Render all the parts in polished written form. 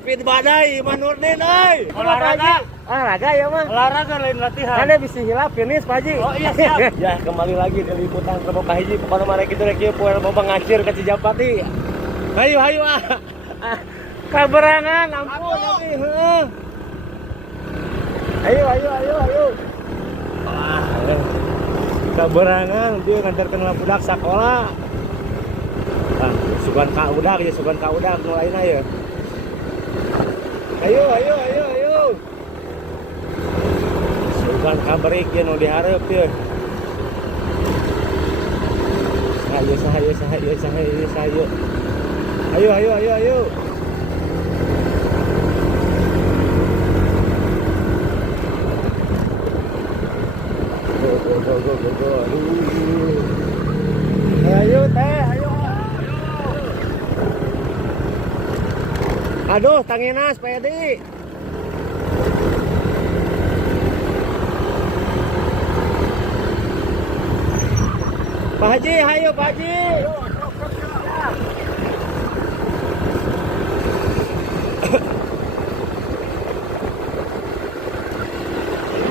speed badai Iman Nurdin euy. Olahraga ya mah. Olahraga lain latihan. Ada bisa hilap finish Pak Haji. Oh iya siap. Ya kembali lagi di liputan Rebo Kahiji pokoknya mari kita rek ieu poe boba ngacir ka Cijapati. Hayu kaberangan ampun tapi heeh. Ayo. Wah. Kaberangan dia ngantarkeun budak sakola. Sugan ka udag mulainya ya. Ayo. Sugan ka break ye nu dihareup ye. Sahayu. Ayo. Go. Ayo teh, ayo. Aduh, tanginas Pak Edi. Pak Haji, ayo Pak Haji.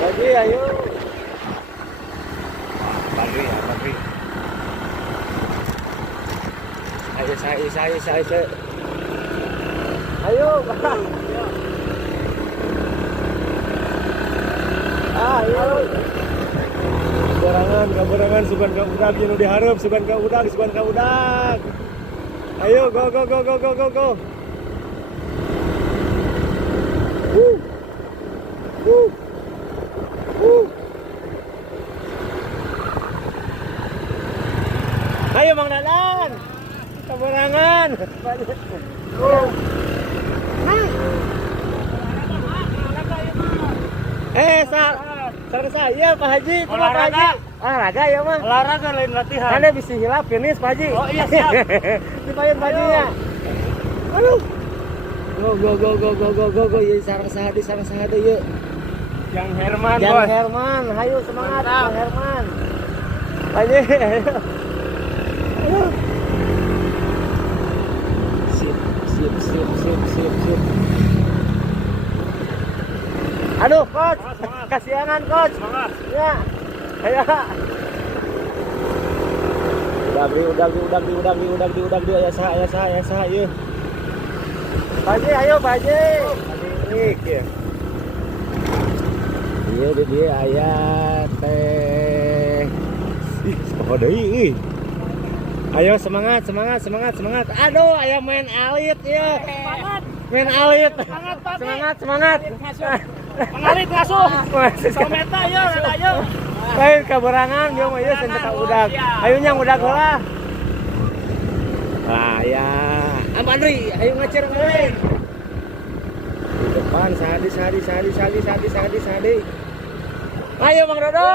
Pak Haji, ayo. Badri. Saya. Ayo, Pak. Ayo. Kaberangan sugan ka udag nu dihareup sugan ka udag. Ayo, go. Ayo Mang Dadan. Kaberangan. Sareng saya Pak Haji. Olahraga ya mah. Olahraga lain latihan. Ada bisa hilap finish Pak Haji. Oh iya siap. Dipayeun bajunya. Aduh. Go. Ye sareng saha deui ye. Yang Herman, Hayu semangat Yang Herman. Pak Haji. Ayo. Sip. Aduh, coach. Kasihanan, coach. Semangat. Ya. Ayo. Udah ya sah ya. Pak Haji, ayo Pak Haji. Panik ya. Iya dia aya teh. Ih, saha deui. Ayo semangat. Aduh, aya main alit ya. Main alit. Semangat. Pengalit ngasuh. Someta ya, rada ya. Lain kaberangan dia mah ieu senjata udag. Ayo nyang udag heula. Ya. Amandri, ayo ngacir euy. Di depan sadi. Ayo Mang Dodo.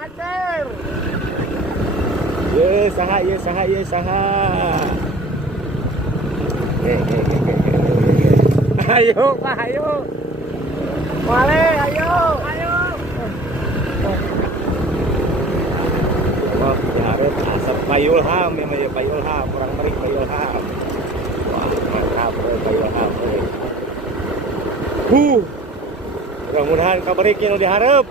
Ngacir. Ye saha. Ayo Pak, ayo. Male, ayo. Wah, dihareup asap Payulham ya Payulham, orang meri Payulham. Wah, mantap Payulham. Mudah-mudahan kabarik nu dihareup.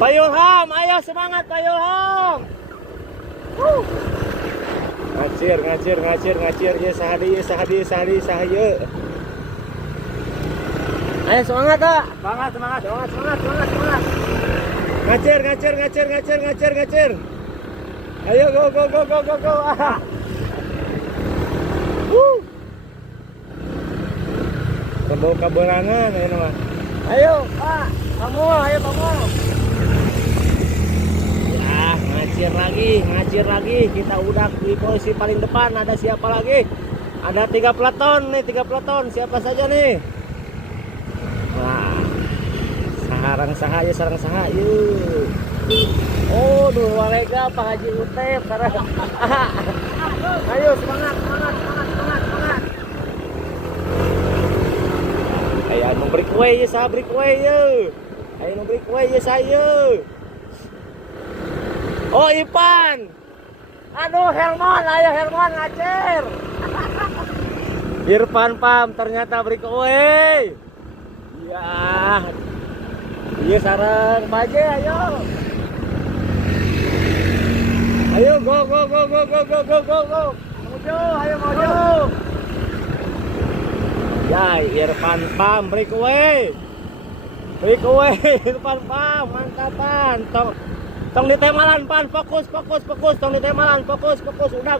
Payulham, ayo semangat Payulham. Ngacir ya saha ye. Ayo semangat Kak. Semangat. Ngacir. Ayo go. Kebawa kaberangan ayo mah. Ayo Pak, ayo kamu. Ya, ngacir lagi. Kita udah di posisi paling depan. Ada siapa lagi? Ada 3 peleton. Siapa saja nih? Wah. Sareng saha yuk. Oh, dua lega Pak Haji Utep sareng. Ayo semangat. Ayo nu break way ye. Ayo nu break way ye saya. Oh, Ipan. Aduh, Herman ngacir. Irfan Pam ternyata breakaway. Iya. Iya sareng baje ayo. Ayo go. Maju, ayo maju. Ya, Irfan Pam breakaway. Irfan Pam mantapan. Tong ditemalan Pan, fokus. Tong ditemalan, fokus. Udah.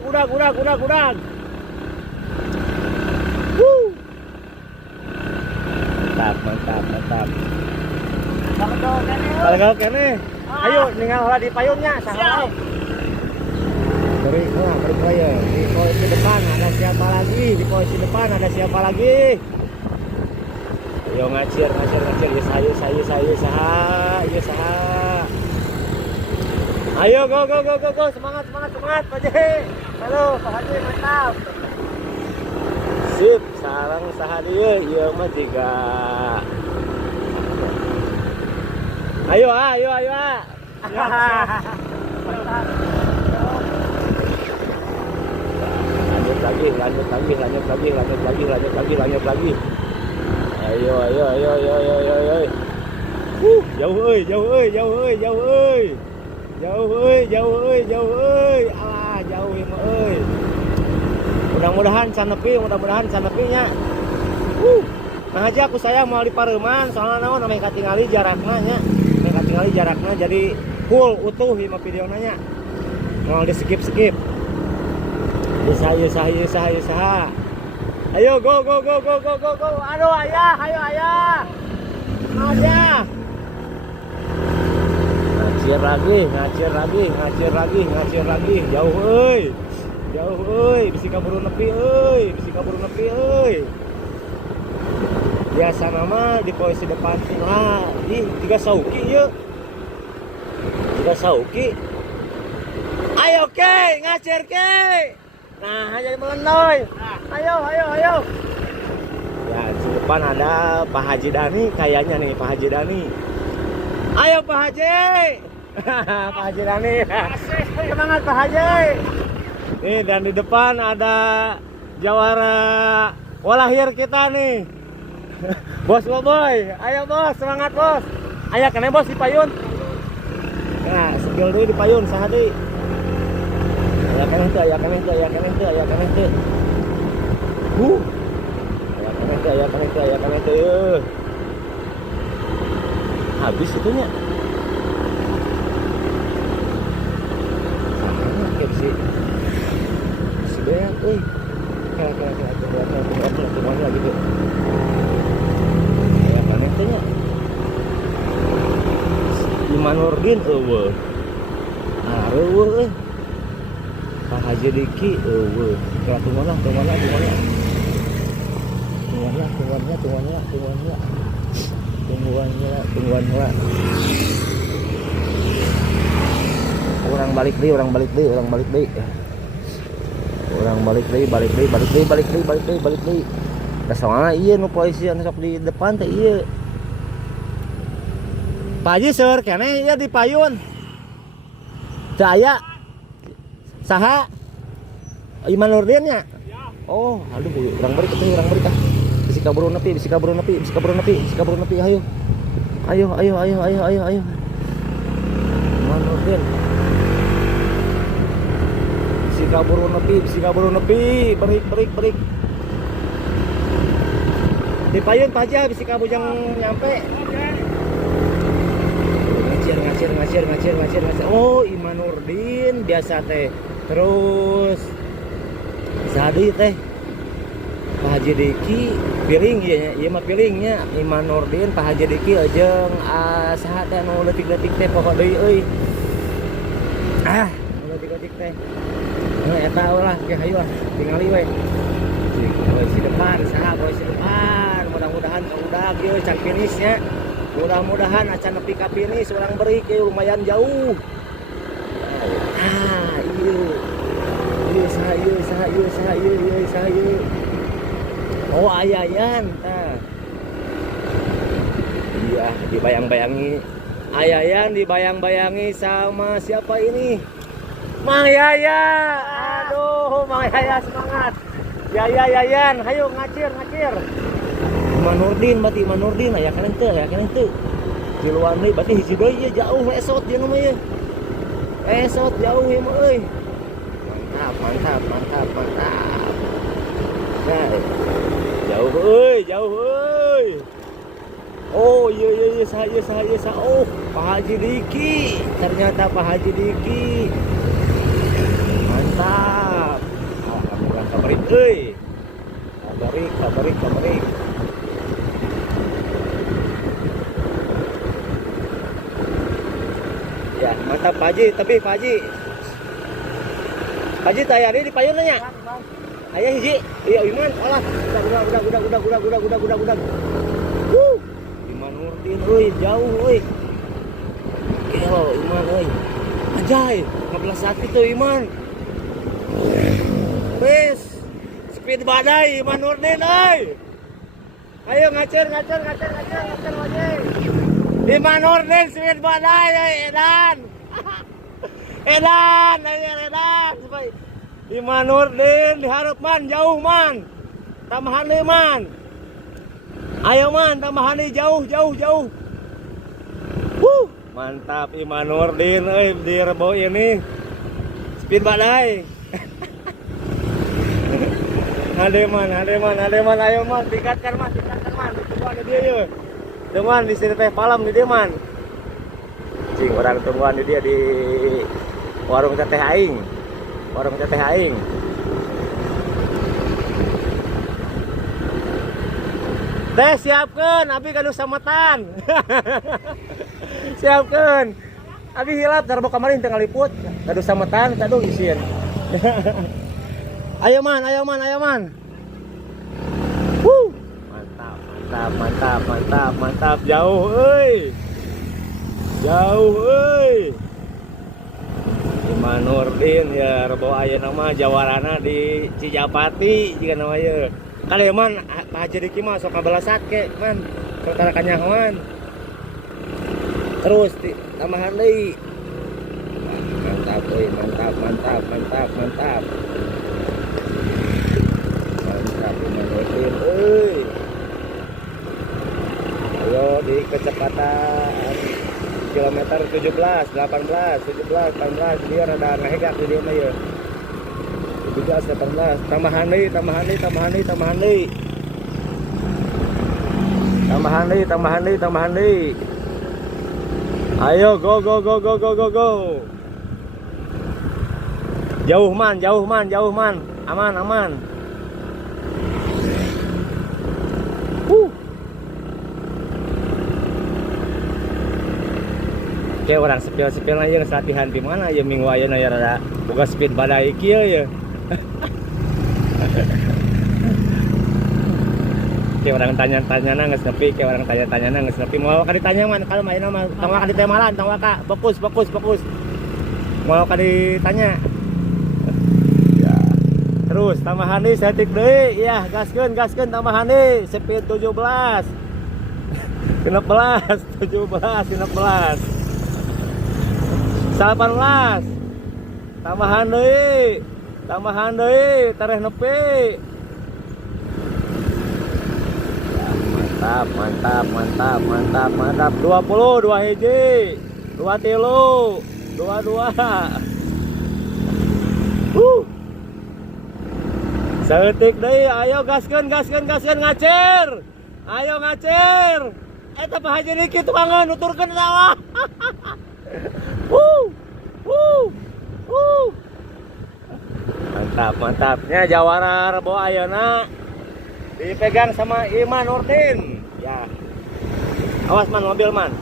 Mantap. Kalau kene. Ayo ninggal heula di payungnya saha. Beri ya. Di posisi depan ada siapa lagi? Ayo ngacir. Saha. Ayo go. Semangat Pak Haji. Halo Pak Haji mantap. Sip, sarang saha dieu ieu mah jiga. Ayo. Lanjut lagi. Ayo. Jauh euy. Alah, jauh mah euy. Mudah-mudahan sanepinya. Nah aja aku sayang mau dipareuman soalnya naon ame katingali jarakna nya. Jadi full utuh ieu mah videona nya. Mau di skip. Saha. Ayo go. Aduh ayah. Aja. Ngacir lagi. Jauh euy. Bisi kaburu nepi euy. Biasa nama di posisi depan nah, tiga sauki. Ayo ngacir. Nah, jadi melenoy. Ayo. Ya, di depan ada Pak Haji Dani kayaknya nih, Pak Haji Dani. Ayo Pak Haji. Pak Haji Dani. Semangat Pak Haji. Nih, dan di depan ada jawara walahir kita nih. Bos Boboy. Ayo bos, semangat bos. Ayo kene bos di payun. Nah, skill dulu di payun saha deui. Aya kene teu. Aya kene teu. Habis itunya. Sama kayak si Beak euy. Kayak gitu. Aya kene teu nya. Iman Nurdin eueuh. Areueuh euy. Pak Haji Diki eueuh. Tungguan lah. Orang balik deui. Da soalna ieu nu polisi anu sok di depan teh ieu. Pak Haji seur keneh ieu di payun. Teu aya. Saha? Iman Nurdin nya? Oh, aduh urang balik ah. Bisi kaburu nepi. Ayo. Iman Nurdin. Bisi kaburu nepi. Break. Di payun Pak Haji bisi kabujang nyampe. Ngacir. Oh, Iman Nurdin biasa teh. Terus Sadi teh Pak Haji Diki piring ieu mah piringnya Iman Nurdin Pak Haji Diki jeung saha teh nu leutik-leutik teh pokok deui euy. Leutik-leutik teh. Eta ulah ge hayu ah tingali we. Polisi depan. Mudah-mudahan kaudag ieu can finish nya. Mudah-mudahan acan nepi ka finish urang beri ke lumayan jauh. Saha. Oh ayayan tah. Iya dibayang-bayangi sama siapa ini? Mang Yaya. Aduh, Mang Yaya semangat. Ya Yan, hayo ngacir. Iman Nurdin berarti Iman Nurdin aya kana teu. Jiluan deui berarti hiji deui ieu jauh esot dia mah ye. Esot jauh ieu mah euy. Mantap. Nah, jauh euy. Oh iya saha. Oh, Pak Haji Diki. Ternyata Pak Haji Diki. Mantap. Alhamdulillah kabarik euy. Kabarik. Ya, mantap Pak Haji, tapi Pak Haji tayar di payun nya. Aya hiji. Iya Iman, olah. Udah. Iman Nurdin euy, jauh euy. Gelo Iman euy. Anjay, 15 tuh Iman. Wes. Speed badai Iman Nurdin euy. Ayo ngacir wajib. Iman Nurdin speed badai Edan. Edan. Iman Nurdin diharap man jauh man. Tambahan deui man. Ayo man tambahan deui jauh. Mantap Iman Nurdin euy di Rebo ini. Speed badai. Ademan ayo man tingkatkan man. Tungguan dia ye. Teman di sini teh palam di dia man. Cing orang tungguan dia di warung teteh aing. Teh siapkan, abi kanu sametan. Siapkan. Abi hilap tarbo kemarin tengah liput. Kanu sametan, kadu isin. Ayo man. Mantap. Jauh euy. Iman Nurdin ya rebo aya nama jawarana di Cijapati jika nama ye. Kali man Pak Haji Diki mah sok ngabelasat ke man. Perkara kanyahoan. Terus tambahan deui. Mantap euy, mantap. Mantap Iman Nurdin euy. Ayo di kecepatan kilometer 17, 18, 18 dia rada ngahegak di dia mah ya. 17, 18, tambahan deui. Ayo go. Jauh man. Aman. Kayak orang sepil aja latihan di mana ya minggu ayeuna ya rada boga speed badai kieu ya. Kayak orang tanya-tanya geus nepi, mau ka ditanya man kalau main mah tong ka ditemalan, tong ka fokus. Mau ka ditanya. Ya. Terus tambahan deui setik deui, ya gaskeun tambahan deui speed 17. 18 tambahan deui tareh nepi. Mantap 20 2 hiji 2 tilu 22 setik deui ayo gaskeun ngacir eta Pak Haji Diki tukangan nuturkeun sawah. Mantapnya jawara rebo ayeuna dipegang sama Iman Nurdin ya. Awas man mobil man.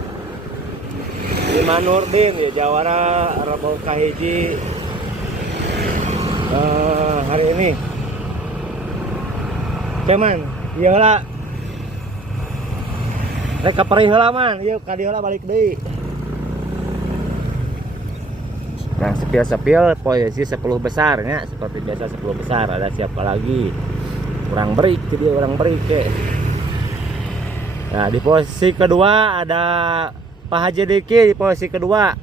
Iman Nurdin ya jawara rebo kahiji hari ini. Cuman ieu heula rek kapari heula man, ieu ka dieu heula balik deui. Nah, sepil posisi 10 besarnya seperti biasa 10 besar. Ada siapa lagi? Orang break ke. Nah, di posisi kedua ada Pak Haji Diki di posisi kedua.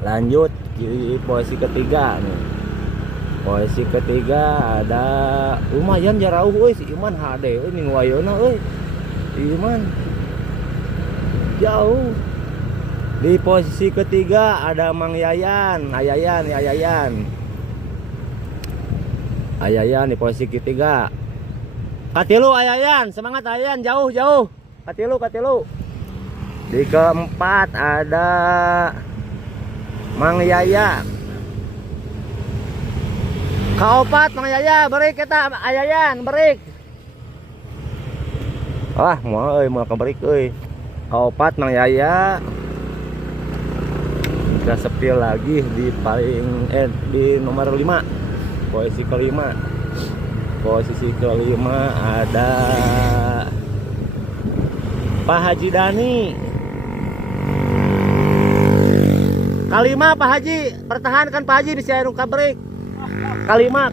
Lanjut di posisi ketiga nih. Posisi ketiga ada lumayan jauh euy si Iman HD euy ning wayona euy. Iman jauh. Di posisi ketiga ada Mang Yayan, Ayayan di posisi ketiga. Katilu Ayayan, semangat Ayayan, jauh. Katilu. Di keempat ada Mang Yaya. Kaopat Mang Yaya, berik kita Ayayan, berik. Wah, mau keberik euy. Kaopat Mang Yaya. Kita sepil lagi di di nomor 5. Posisi kelima. Posisi kelima ada Pak Haji Dani. Kalima Pak Haji, pertahankan Pak Haji bisa anu kabrik. Kalima.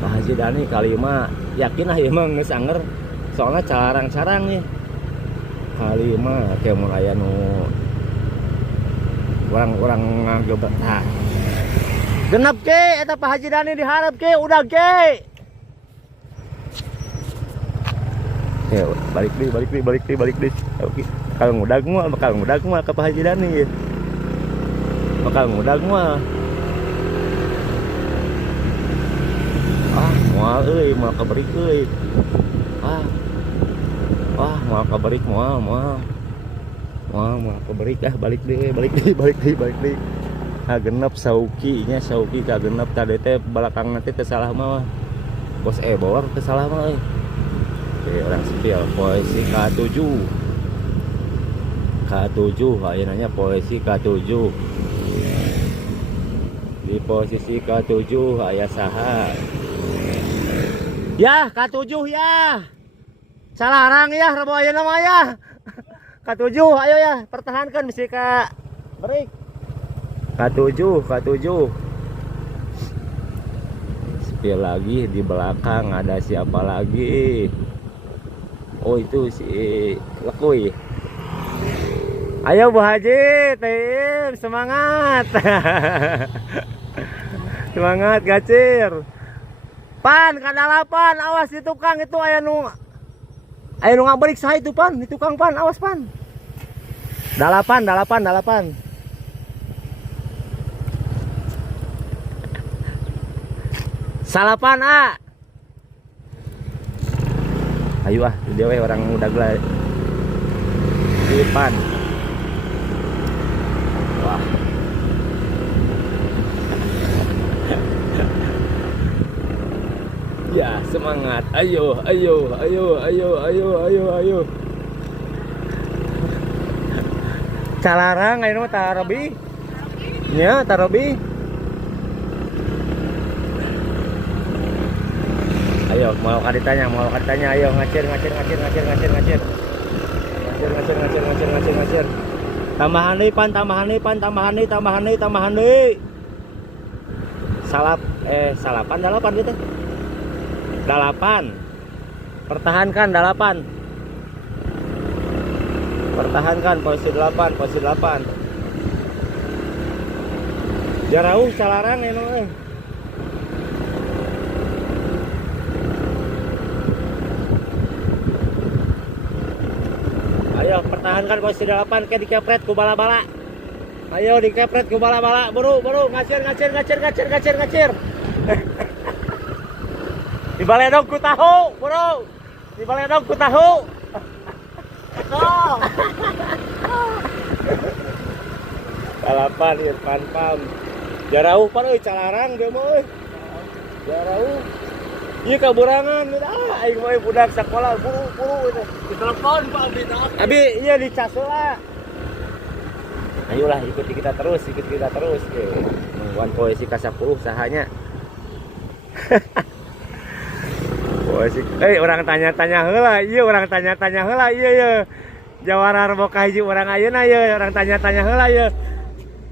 Pak Haji Dani kalima. Yakin lah emang geus anger. Soalnya carang-carang nih. Kalima kayak mulai anu orang-orang ngagebet. Nah. Genep ke eta Pak Haji Dani diharap ke udah ke. Ya, balik deh. Oke. Kalau ngudag mah ke Pak Haji Dani. Bakal ngudag mah. Moal euy, moal kaberik euy. Moal kaberik moal kaberik balik deh. Genep Sauki ka genep tadi teh belakang nanti teh salah mah. Bos bawar teh salah mah euy. Oke, orang sepil posisi K7 ayeuna posisi K7. Di posisi K7 aya saha? Ya, K7 ya. Salarang ya, rebo ayeuna mah ya. K7 ayo ya, pertahankan bisi ka break. K7. Sepil lagi di belakang ada siapa lagi? Oh, itu si Lekuy. Ayo Bu Haji, tim semangat. Semangat gacir. Pan kadalapan, awas di tukang itu aya nu ngaberik saha itu Pan, di tukang Pan, awas Pan. Dalapan. Salapan Ayo dia we orang udah gila. Pan. Wah. Ya, semangat. Ayo. Calarang ayeuna mah Tarabi. Nya, Tarabi. Ayo, mau ditanya. Ayo ngacir. Tambahan deui Pan, tambahan deui. Salapan dalapan gitu. Dalapan. Pertahankan dalapan. Pertahankan posisi 8. Jarauh calarang anu Ayo pertahankan posisi 8 ke dikepret ku bala-bala. Ayo dikepret ku bala-bala. Buru ngacir. Dibaledog ku tahu, buru. Dibaledog ku tahu. Balapan ieu Pan. Jarauh Pan euy calarang dia mah euy. Jarauh. Ieu kaburangan aing mah budak sekolah buru itu. Ditelepon Pak Abdi. Abi ieu dicas heula. Ayolah ikuti kita terus Nungguan posisi ke-10 sahanya. Posisi orang tanya-tanya heula ieu. Jawara boga hiji urang ayeuna ieu orang tanya-tanya heula ieu.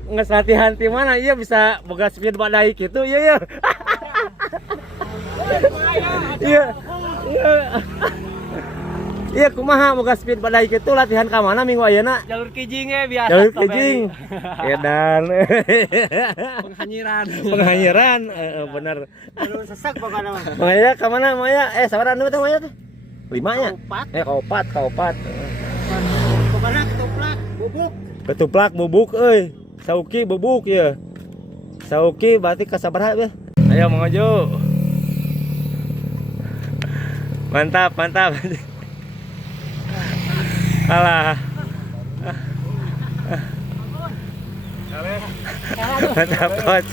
Geus latihan ti mana ieu bisa boga speed badai kitu ieu. Iya kumaha boga speed pada kitu latihan ka mana minggu ayeuna? Jalur kijing biasa. Jalur kijing. Edan. Penghanyiran. Penghanyiran, bener. Jalur sesak pokoknya mah. Maya ka mana Maya? Sabar anu teh Maya teh. 5 nya. Kaupat. Pokoknya ketuplak, bubuk. Ketuplak bubuk euy. Sauki bubuk ya. Sauki berarti ka sabaraha ya? Ayo maju. Mantap. Alah. Mantap coach.